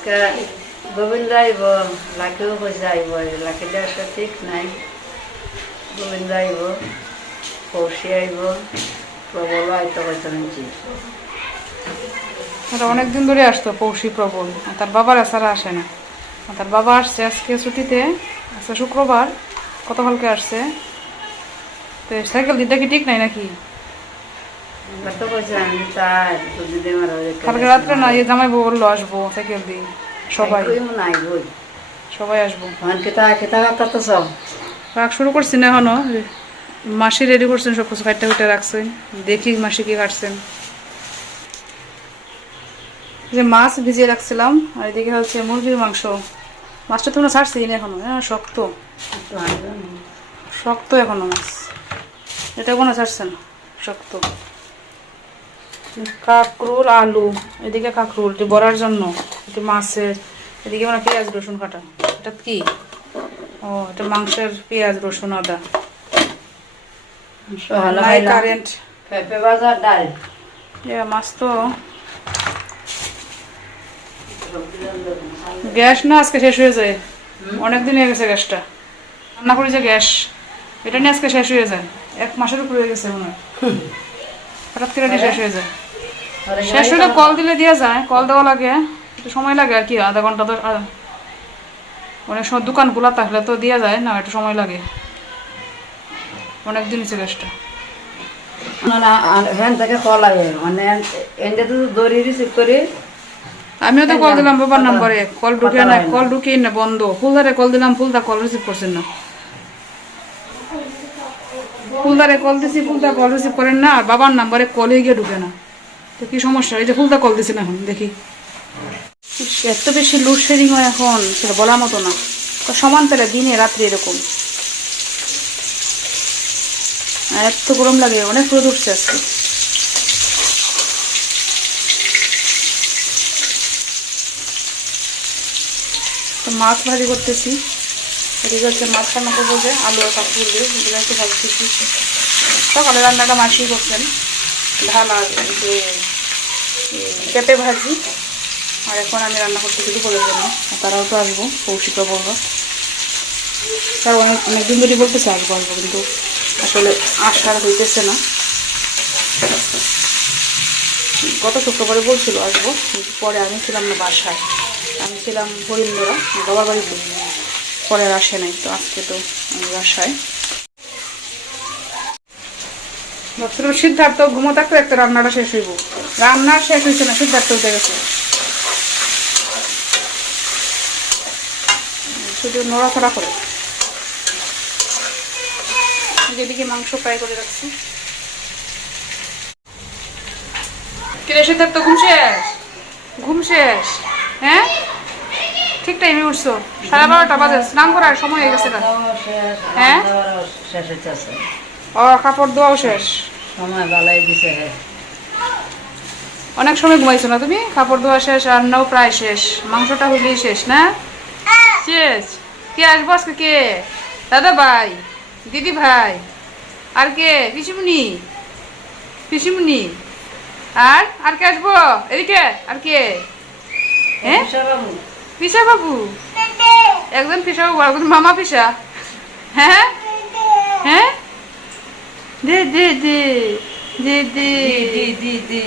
আজকে গোবিন্দ আইব, লাখিও পয়সা আইব, লাখিলে একটা ঠিক নাই। গোবিন্দ আইব, পৌষি আইব, প্রবল আইতে হয়তো নিচ্ছি। অনেকদিন ধরে আসতো পৌষি প্রবল, তার বাবার আসারা আসে না। তার বাবা আসছে আজকে ছুটিতে, আজকে শুক্রবার, গতকালকে আসছে। তো সাইকেল দিতে কি ঠিক নাই নাকি? কালকে রাত্রে না এই জামাই বললো আসবো সাইকেল দিয়ে, সবাই সবাই আসবো। রাগ শুরু করছি না এখনো, মাসি রেডি করছেন সব কিছু, কাটতে কুটে রাখছেন, দেখি মাসি কি কাটছেন। যে মাছ ভিজিয়ে রাখছিলাম, আর এদিকে হচ্ছে মুরগির মাংস। মাছটা তোমরা ছাড়ছি না এখনো, হ্যাঁ শক্ত শক্ত এখনো মাছ, এটা কোনো ছাড়ছে না, শক্ত। কাঁকরোল আলু, এদিকে কাঁকরোল বড়ার জন্য, এটি মাছের, এদিকে মানে পেঁয়াজ রসুন কাটা। এটা কি? ও এটা মাংসের পেঁয়াজ রসুন আদা। কারেন্ট মাছ তো গ্যাস না আজকে শেষ হয়ে যায়, অনেকদিন হয়ে গেছে গ্যাসটা রান্না করি যে গ্যাস, এটা নিয়ে আজকে শেষ হয়ে যায়, 1 মাসের উপরে হয়ে গেছে মনে হয়। হঠাৎ করে শেষ হয়ে যায়। শেষ হলে কল দিলে দেওয়া যায়, কল দেওয়া লাগে, একটু সময় লাগে আর কি, আধা ঘন্টা তো। অনেক সময় দোকান খোলা থাকলে তো দেওয়া যায় না, একটু সময় লাগে। অনেকদিন হচ্ছে গ্যাসটা। আমিও তো কল দিলাম বাবার নাম্বারে, কল ঢুকে না, কল ঢুকেই না, বন্ধ। ফুলদারে কল দিলাম, ফুলদা কল রিসিভ করছেন না। ফুলদারে কল দিছি, ফুলদা কল রিসিভ করেন না, আর বাবার নাম্বারে কলে গিয়ে ঢুকে না। তো কি সমস্যা? এই যে ফুলদা কল দিছি না এখন, দেখি। এত বেশি লোডশেডিং হয় এখন, সেটা বলার মতো না। সমান পেলে দিনে রাত্রে এরকম, আর এত গরম লাগে, অনেক রোদ উঠছে আজকে। তো মাছ ভাজি করতেছি, এদিকে হচ্ছে মাছ রান্না করবো, যে আলু আর কাঁকরোল দিয়ে এগুলো একটু ভাজতেছি। সকালে রান্নাটা মাসি করছেন, ঢাল আর যে পেঁপে ভাজি। আর এখন আমি রান্না করতেছি দুপুরের জন্য, তারাও তো আসবো, পৌষিকা বলবো। তার অনেকদিন ধরে বলতেছে আসবো আসবো, কিন্তু আসলে আসার হইতেছে না। গত শুক্রবারে বলছিল আসবো, কিন্তু পরে আমি ছিলাম না বাসায়, আমি ছিলাম হরিন্দরা বাবার বাড়িতে, পরে আর আসে নাই। তো আজকে তো আমি বাসায়। ভাবছিলাম সিদ্ধার্থ ঘুমো থাকতে একটা রান্নাটা শেষ হইব, রান্না শেষ হয়েছে না, সিদ্ধার্থ উঠে গেছে। শুধু নড়াচড়া করে। যেদিকে মাংস ফ্রাই করে রাখছি। কিরে সিদ্ধার্থ, ঘুম শেষ? ঘুম শেষ? হ্যাঁ ঠিক টাইমে উঠছো, 12:30 বাজে, স্নান করার সময় হয়ে গেছে না? হ্যাঁ ও কাপড় ধোয়াও শেষ, সময় বালাই দিছে। অনেক সময় ঘুমাইছো না তুমি? কাপড় ধোয়া শেষ, রান্নাও প্রায় শেষ, মাংসটা হইলেই শেষ না? শেষ। কে আসবো আজকে? কে? দাদা ভাই, দিদি ভাই, আর কে? পিসিমণি, পিসিমণি, আর আর কে আসবো এদিকে? আর কে? হ্যাঁ পিসা বাবু, একজন পিসা বাবু, একজন মামা পিসা। হ্যাঁ হ্যাঁ দে দে দে দে দে দে দে।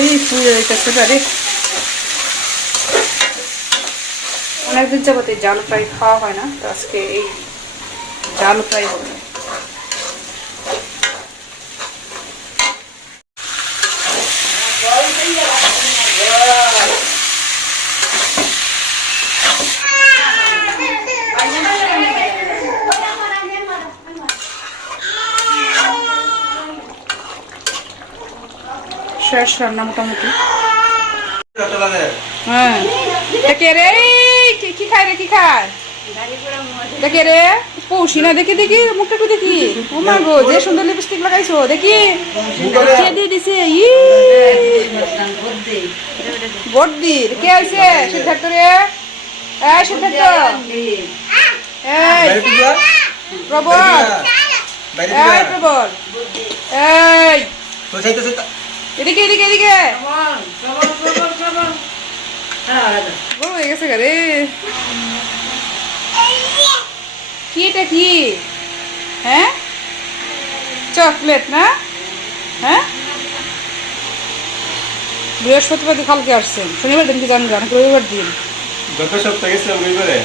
এই ফুল হইতেছে রে, অনেকদিন যাবত এই জাল ফ্রাই খাওয়া হয় না, তো আজকে এই জাল ফ্রাই হবে। শেষ রান্না মোটামুটি। হ্যাঁ কে রে? কি খায় রে? কি খায় দেখে রে? পৌষি না? দেখি দেখি মুখটা একটু দেখি। ও মা গো, যে সুন্দর লিপস্টিক লাগাইছো, দেখি কে দিয়ে দিছে? বড়দির কে আইছে? সিদ্ধার্থ রে? এই সিদ্ধার্থ, এই প্রবল, এই প্রবল, এই এদিকে এদিকে এদিকে। বড় হয়ে গেছে রে। কি এটা কি? হ্যাঁ চকলেট না? হ্যাঁ বৃহস্পতিবার দিন কালকে আসছেন, শনিবার দিন কি জানেন অনেক রবিবার দিন। গত সপ্তাহে গেছিলাম রবিবারে।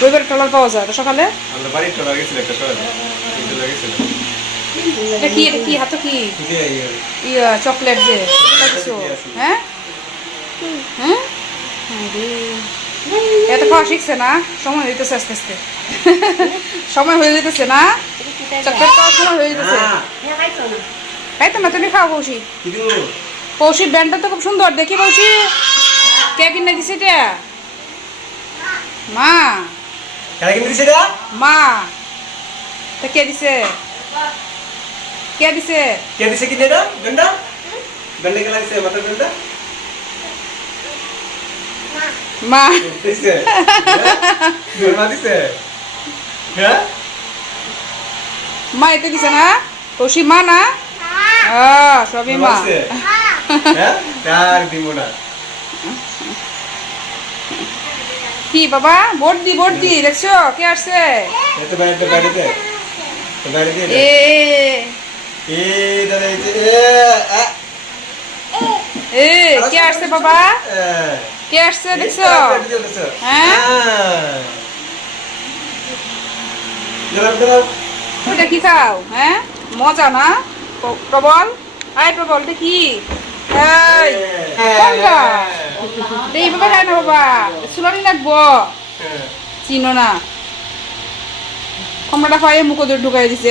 রবিবার ট্রলার পাওয়া যায় তো সকালে। আমরা বাড়ির টলা গেছিল একটা সকালে গেছিল। এটা কি হাতে কি ইয়া চকলেট যে লাগছো? হ্যাঁ হ্যাঁ এত খাওয়া শিখছে না, সময় হইতেছে আস্তে আস্তে। সময় হয়ে যেতেছে না, চকলেট খাওয়ার সময় হয়ে যেতেছে। খাইতো না তুমি খাও কৌশি। কৌশির ব্যান্ডটা তো খুব সুন্দর দেখি। কৌশি কে কিনে দিছে এটা? মা। মা তা কে দিছে? কে দিছে? কে দিছে কি এটা? গন্ডা গন্ডা কে লাগছে মাথা গন্ডা মা দিছে। মা দিছে। হ্যাঁ মা এটা দিছে না? কৌশি মা না? সবই মা। হ্যাঁ আর দিব না। কি বাবা বর্দি বর্দি দেখছো কে আসছে? এত বাইরে বাইরেতে বাইরে দিয়ে এ এ দাদা এ কে আসছে বাবা? কে আসছে দেখছো? হ্যাঁ ওইটা কি খাও? হ্যাঁ মজা না প্রবল। আয় প্রবল এটা কি? এইভাবে খায় না বাবা, চুলানি লাগবো। চিনো না কমলাটা খাইয়ে মুখ ঢুকাই দিছে।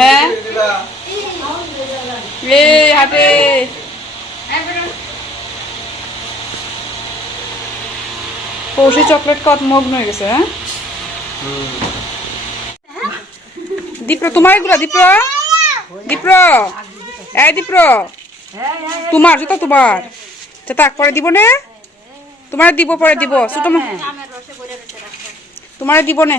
হ্যাঁ এই হাতে কৌশি চকলেট কত মগ্ন হয়ে গেছে। হ্যাঁ দীপ্র তোমার এগুলা দীপ্র দীপ্র এই দীপ্র তোমার জুতো তোমার তাক পরে দিব না, তোমার দিব পরে দিব তোমার দিব না।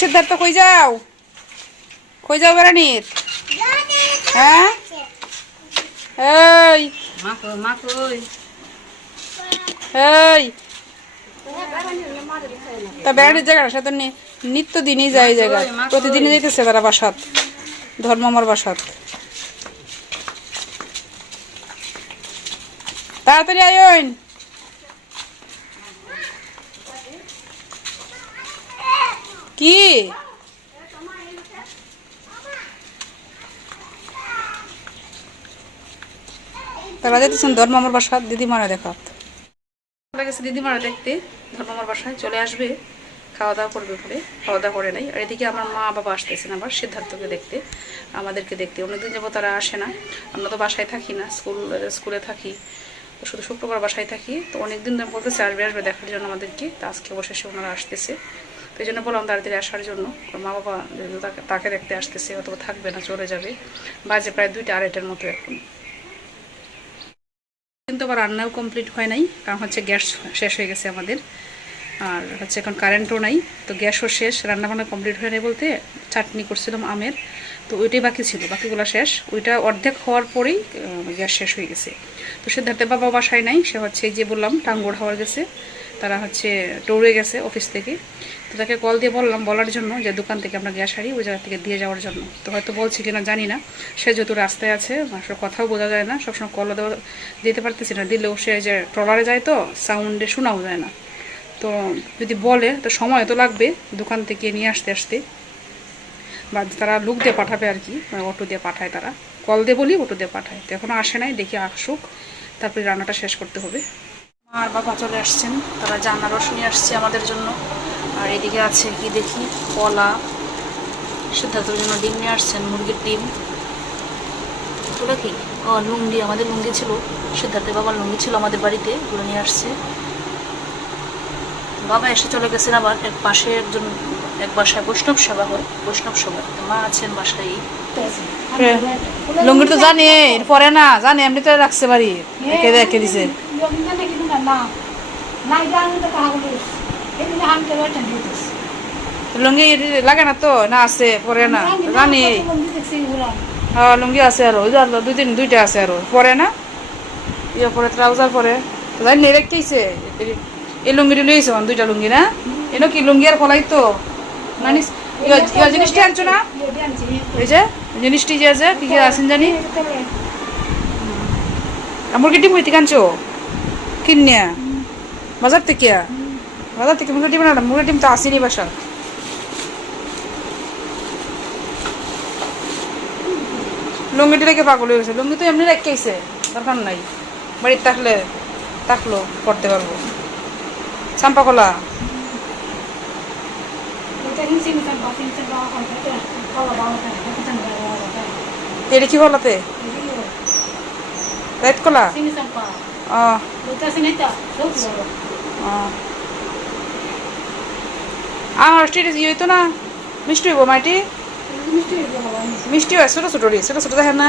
সিদ্ধার্থ কই যাও? কই যাও বেড়ানির? হ্যাঁ এই এই তা বেড়ানির জায়গাটা সাথে নিত্য দিনই যায় জায়গা, প্রতিদিনই যাইতেছে তারা বাসাত, ধর্মমার বাসাত। তাড়াতাড়ি আইন। কি তারা যেতেছেন ধর্মমার বাসাত দিদিমারা দেখাত। গেছে দিদিমারা দেখতে ধর্মমার বাসায় চলে আসবে, খাওয়া দাওয়া করবে বলে খাওয়া দাওয়া করে নাই। আর এদিকে আমার মা বাবা আসতেছেন আবার সিদ্ধার্থকে দেখতে, আমাদেরকে দেখতে। অনেকদিন যাবো তারা আসে না, আমরা তো বাসায় থাকি না, স্কুলে থাকি, তো শুধু শুক্রবার বাসায় থাকি। তো অনেকদিন বলতেছে আসবে আসবে দেখার জন্য আমাদেরকে, তো আজকে অবশেষে ওনারা আসতেছে। তো এই জন্য বললাম তাড়াতাড়ি আসার জন্য। মা বাবা তাকে দেখতে আসতেছে, অথবা থাকবে না চলে যাবে। বাজে প্রায় 2টা 2:30টার মতো এখন। কিন্তু আবার রান্নাও কমপ্লিট হয় নাই, কারণ হচ্ছে গ্যাস শেষ হয়ে গেছে আমাদের, আর হচ্ছে এখন কারেন্টও নাই, তো গ্যাসও শেষ। রান্নাবান্না কমপ্লিট হয় নাই বলতে চাটনি করছিলাম আমের, তো ওইটাই বাকি ছিল, বাকিগুলো শেষ। ওইটা অর্ধেক হওয়ার পরেই গ্যাস শেষ হয়ে গেছে। তো সিদ্ধার্থের বাবা বাসায় নাই, সে হচ্ছে এই যে বললাম টাঙ্গুর হাওয়ার গেছে, তারা হচ্ছে টৌরে গেছে অফিস থেকে। তো তাকে কল দিয়ে বলার জন্য যে দোকান থেকে আমরা গ্যাস হারি ওই জায়গা থেকে দিয়ে যাওয়ার জন্য। তো হয়তো বলছি কিনা জানি না, সে যেহেতু রাস্তায় আছে, আসলে কথাও বোঝা যায় না, সবসময় কল দিতে পারতেছি না, দিলেও সে যে ট্রলারে যায় তো সাউন্ডে শোনাও যায় না। তো যদি বলে তো সময় তো লাগবে দোকান থেকে নিয়ে আসতে, বা তারা লোক দিয়ে পাঠাবে আর কি, অটো দিয়ে পাঠায়, তারা কল দিয়ে বলি অটো দিয়ে পাঠায়। তো এখনও আসে নাই, দেখি আসুক তারপরে রান্নাটা শেষ করতে হবে। আর বাবা চলে আসছেন, তারা জান্না রস নিয়ে আসছে আমাদের জন্য। আর এদিকে আছে কি দেখি কলা, সিদ্ধার্থের জন্য ডিম নিয়ে আসছেন, মুরগির ডিম। ওটা কি লুঙ্গি, আমাদের লুঙ্গি ছিল, সিদ্ধার্থের বাবার লুঙ্গি ছিল আমাদের বাড়িতে, ওগুলো নিয়ে আসছে। বাবা এসে চলে গেছেন আবার এক পাশে এক বাসায় বৈষ্ণব সেবা হয়, বৈষ্ণব সেবা। মা আছেন বাসায়। লুঙ্গি তো জানি পরে না জানি, এমনিতে রাখছে বাড়ি, রেখে দিছে। লুঙ্গি লাগে না তো না আছে পরে না জানি হ্যাঁ লুঙ্গি আছে আরো ওই যে আরো দুইটা আছে আরো পরে না ইয়ে পরে ট্রাউজার পরে জানি রেখেছে এই লুঙ্গিটা লইছে দুইটা লুঙ্গি না এনো কি লুঙ্গি আর ফলাই তো মানে ইয়া জিনিসটি আনছো না এই যে জিনিসটি যে আছে কি কি আছেন জানি মুরগি ডিম হইতে আনছো কিনিয়া বাজার থেকে মুরগি ডিম না মুরগি ডিম তো আসেনি বাসা লুঙ্গিটি রেখে পাগল হয়ে গেছে লুঙ্গি তো এমনি রেখেছে দরকার নাই বাড়িতে থাকলো করতে পারবো চাম্পা কলা এটা কি কলাতে রেড কলা আমার স্টেট ইয়ে হইতো না মিষ্টি হইব মাটি মিষ্টি হয় ছোট ছোট দেখেন না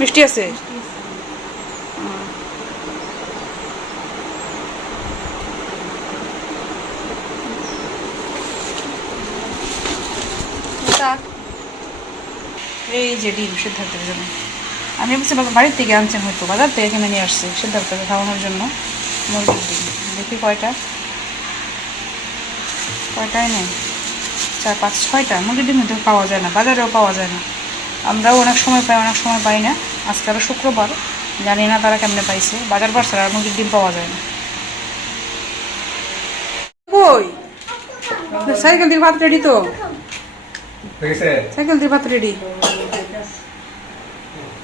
মিষ্টি আছে এই যে ডিম সিদ্ধার্থের জন্য আমি বলছি বাড়ির থেকে আনছেন হয়তো বাজার থেকে কিনে নিয়ে আসছি সিদ্ধার্থকে খাওয়ানোর জন্য মুরগির ডিম দেখি কয়টাই নেই 4-5-6টা মুরগির ডিম হয়তো পাওয়া যায় না বাজারেও পাওয়া যায় না আমরাও অনেক সময় পাই না আজকে আরও শুক্রবার জানি না তারা কেমনে পাইছে বাজার বার ছাড়া মুরগির ডিম পাওয়া যায় না কই সাইকেল দিয়ে ভাত রেডি তো সাইকেল দিয়ে ভাত রেডি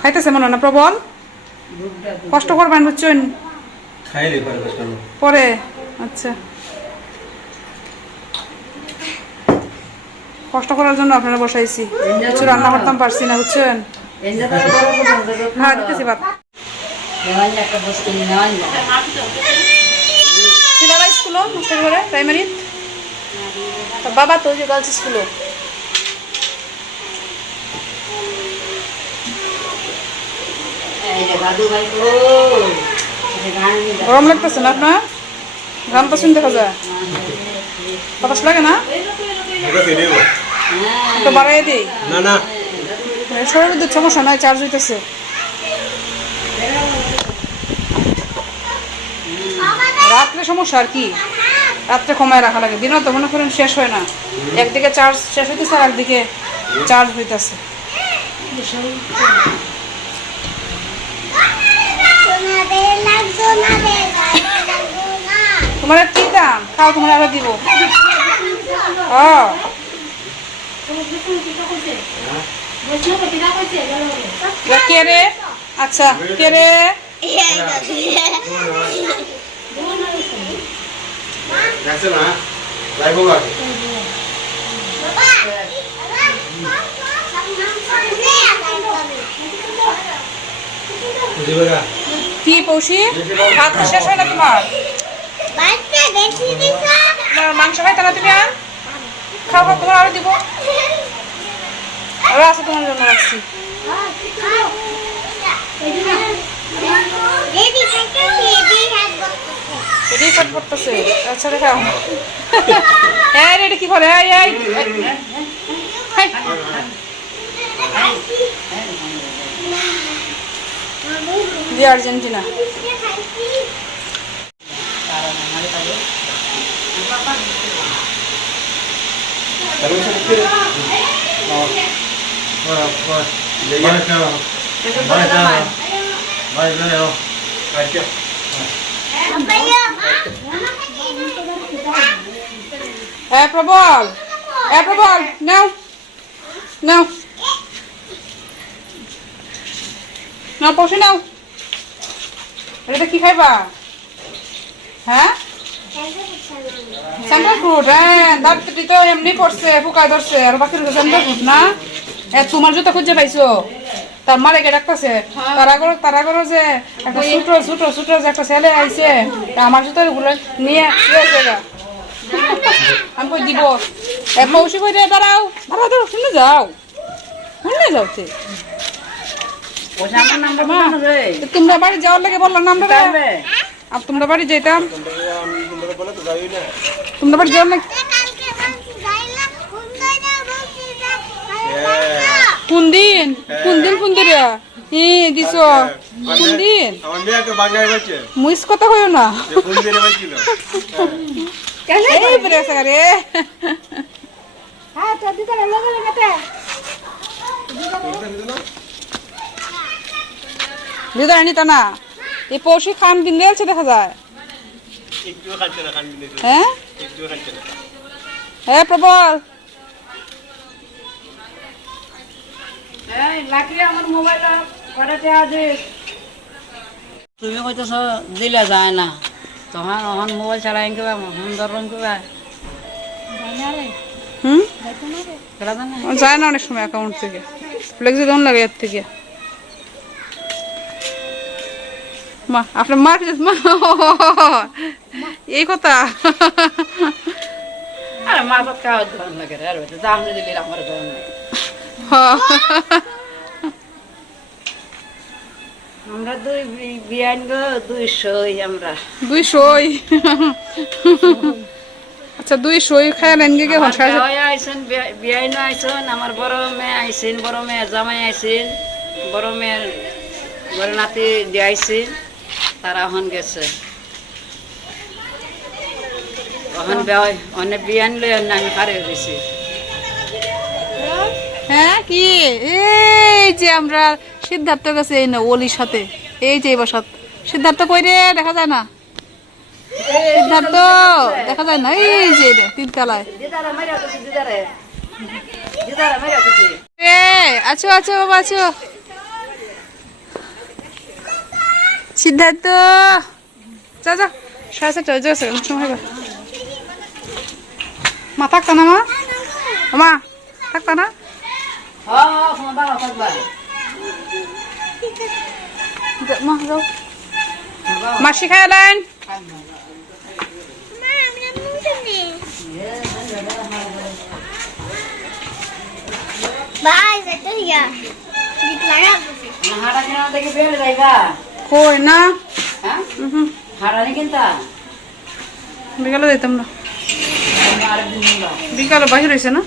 খাইতেছে মনে না প্রবল কষ্ট করবেন বুঝছেন পরে আচ্ছা কষ্ট করার জন্য আপনারা বসাইছি কিছু রান্না করতাম পারছি না বুঝছেন হ্যাঁ দিতেছি ভাত ছেলেরা স্কুলও মাস্টার ঘরে প্রাইমারি বাবা তো যে গার্লস স্কুলও গরম লাগতেছে না আপনার গান তো শুনতে দেখা যায় বাতাস লাগে না একটু বাড়াই দিই না সৌর বিদ্যুৎ সমস্যা নয় চার্জ হইতেছে রাত্রে সমস্যা আর কি রাত্রে কমায় রাখা লাগে দিনও তো মনে করেন শেষ হয় না একদিকে চার্জ শেষ হইতেছে আর একদিকে চার্জ হইতেছে তোমার কি দাম খাও তোমার আরো দিব কে রে আচ্ছা কে রে কি পৌষি ভাত শেষ হয় না তোমার মাংস খাইতে না তুমি আর খাও তোমার আরো দিব আরো আছে তোমার জন্য রাখছি এটাই পেট পড়তেছে আচ্ছা দেখাও হ্যাঁ রেডি কি করে দিয়ে আর্জেন্টিনা প্রবল নাও পৌঁছে নাও এটা কি খাইবা হ্যাঁ সেন্টার ফ্রুট দাঁতটি তো এমনি পড়ছে পোকায় ধরছে আর বাকি সেন্টার ফ্রুট না তোমার জুতা খুঁজে পাইছো তার মারে কে ডাকতেছে তারা করো যে একটা ছোট যে একটা ছেলে আইছে আমার জুতা গুলো নিয়ে আমি কই দিব পৌষি কই রে দাঁড়াও শুনে যাও তোমরা বাড়ি যাওয়ার লাগে বললাম নামটা আর তোমরা বাড়ি যেতাম, তোমরা বলে তো যাই না। তোমরা বাড়ি যাও না? কোন দিন কোন দিন ফোন দিরে দিছ? কোন দিন? আমার মেয়েকে বাংলায় বলছে মুইস কথা কইও না। যে ফোন দিয়ে বলছিল। এই প্রেসা রে। হ্যাঁ তো দিতে না লাগলে কেটে দিদা আনিতা না, এই পৌষি খান কিনে আছে দেখা যায়। একটু খাচ্ছে না খান দিতে। হ্যাঁ একটু খাচ্ছে না। হ্যাঁ প্রবল এই লাকি আমার মোবাইলটা করাতে আছে। তুমি কইতেছ দিলে যায় না, তখন এখন মোবাইল চালাই কিবা সুন্দর রং কিবা হুম খেলা জানে যায় না অনেক সময় অ্যাকাউন্ট থেকে, ফ্লেক্সি দন লাগে এর থেকে। মা আপনার মার মা এই কথা। আরে মা তো খাওয়ার ধরন লাগে রে, আর দাম দিলে আমার ধরন লাগে। আমরা দুই বিয়ান গো 200 আমরা 200। আচ্ছা 200 খায় নেন গে হন সাড়ে আইছেন বিয়াইন আইছেন, আমার বড় মেয়ে আইছেন, বড় মেয়ে জামাই আইছেন, বড় মেয়ের বড় নাতি দিয়ে আইছেন, তারা এখন গেছে। এখন অনেক বিয়ান লই আমি পারে গেছি। হ্যাঁ কি এই যে আমরা সিদ্ধার্থ গেছে এই না ওলির সাথে, এই যে বাসাত সিদ্ধার্থ কই রে দেখা যায় না, সিদ্ধার্থ দেখা যায় না, এই যে রে তিনতলায়। দিদারে মাইরা তো দিদারে দিদারে মাইরা তো এ আছো আছো বাবা আছো। সিদ্ধার্থ যা যা সাড়ে 7টা বাজে গেছে, সময় হবে। মা থাকতা না, মা থাকতা না? হ্যাঁ হ্যাঁ ফোন দাও থাকবা। মা যাও মাসি খায় লাইন। হাড়া কিনা দেখি বেড়ে যাইবা। কই না হ্যাঁ হাড়া নি কিনতা বিকালে যাইতাম না, আরেকদিন নিবা বিকালে বাহির হয়েছে না।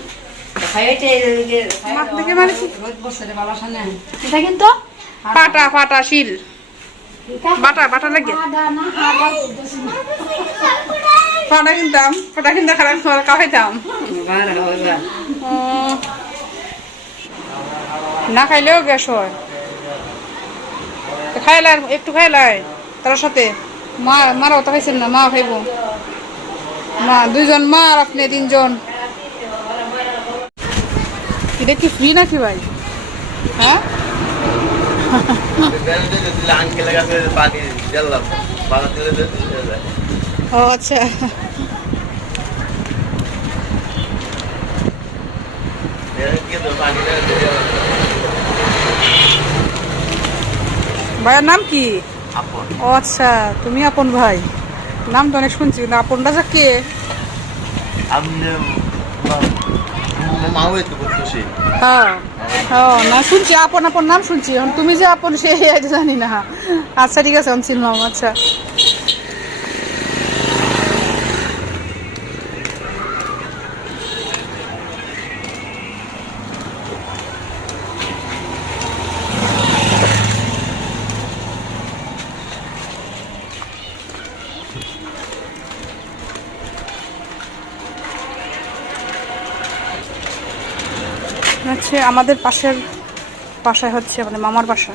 খাইতে মাছ দেখে মানে কি? রোজ বসে রে বাবা সামনে এটা কিন্তু পাটা পাটা শিল বাটা বাটা লাগে পাটা কিনতাম, পাটা কিনতে খারাপ খাওয়াইতাম। বার হইবা না খাইলেও গ্যাস হয়, খাইলাই একটু খাইলাই তার সাথে মা মারাও তো খাইছেন না, মা খাইব মা দুইজন, মা আর আপনি 3 জন। এটা কি ফ্রি নাকি ভাই? হ্যাঁ ও আচ্ছা ভাইয়ের নাম কি? ও আচ্ছা তুমি আপন ভাই, নাম তো অনেক শুনছি কিন্তু আপন রাজা কে? হ্যাঁ হ্যাঁ না শুনছি আপন আপন নাম শুনছি, তুমি যে আপন সে জানি না। আচ্ছা ঠিক আছে আমি চিনলাম। আচ্ছা হচ্ছে আমাদের পাশের বাসায় হচ্ছে মানে মামার বাসা,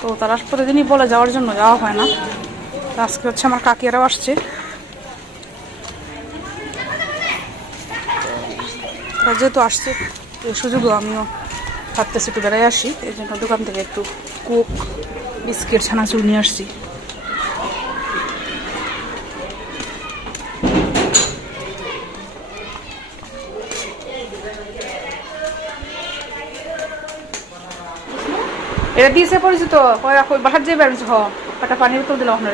তো তারা প্রতিদিনই বলে যাওয়ার জন্য, যাওয়া হয় না। তো আজকে হচ্ছে আমার কাকিরাও আসছে, যেহেতু আসছে এই সুযোগও আমিও ভাবতেছি একটু বেড়াই আসি, এই জন্য দোকান থেকে একটু কোক বিস্কিট ছানাচুর নিয়ে আসছি। এটা দিয়েছে পরিচিত বাসার যে বেড়েছে একটা পানির বোতল দিলাম আপনার।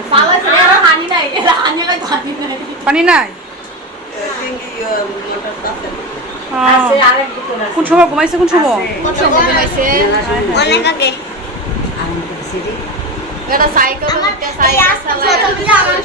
পানি নাই? কোন সময় ঘুমাইছে? কোন সময়? এটা সাইকেল চালায় আমার